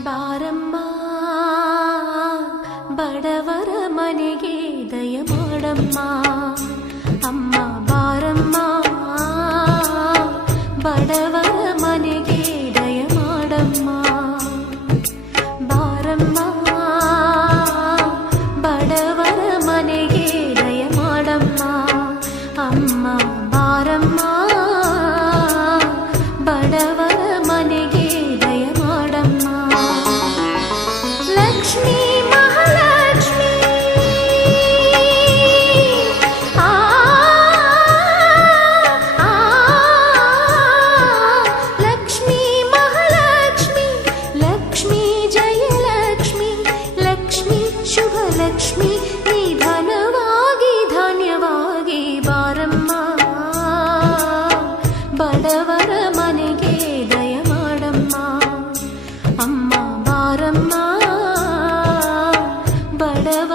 ಬಾರಮ್ಮ ಬಡವರ ಮನೆಗೆ ದಯ ಮಾಡಮ್ಮ ಅಮ್ಮ ಬಾರಮ್ಮ ಬಡವರ ಮನೆಗೆ ದಯ ಮಾಡಮ್ಮ ಬಾರಮ್ಮ ಬಡವರ ಮನೆಗೆ ದಯ ಮಾಡಮ್ಮ ಅಮ್ಮ ಬಾರಮ್ಮ ಬಡವರ ಮನೆಗೆ ದಯ ಮಾಡಮ್ಮ ಲಕ್ಷ್ಮೀ ಮಹಾಲಕ್ಷ್ಮೀ ಲಕ್ಷ್ಮೀ ಮಹಾಲಕ್ಷ್ಮಿ ಲಕ್ಷ್ಮೀ ಜಯಲಕ್ಷ್ಮಿ ಲಕ್ಷ್ಮೀ ಶುಭ ಲಕ್ಷ್ಮಿ ನಿಧನವಾಗಿ ಧಾನ್ಯವಾಗಿ ಬಾರಮ್ಮ ಬಡವರ ಮನೆಗೆ ದಯ ಮಾಡಮ್ಮ ಅಮ್ಮ ಬಾರಮ್ಮ ಬಡವ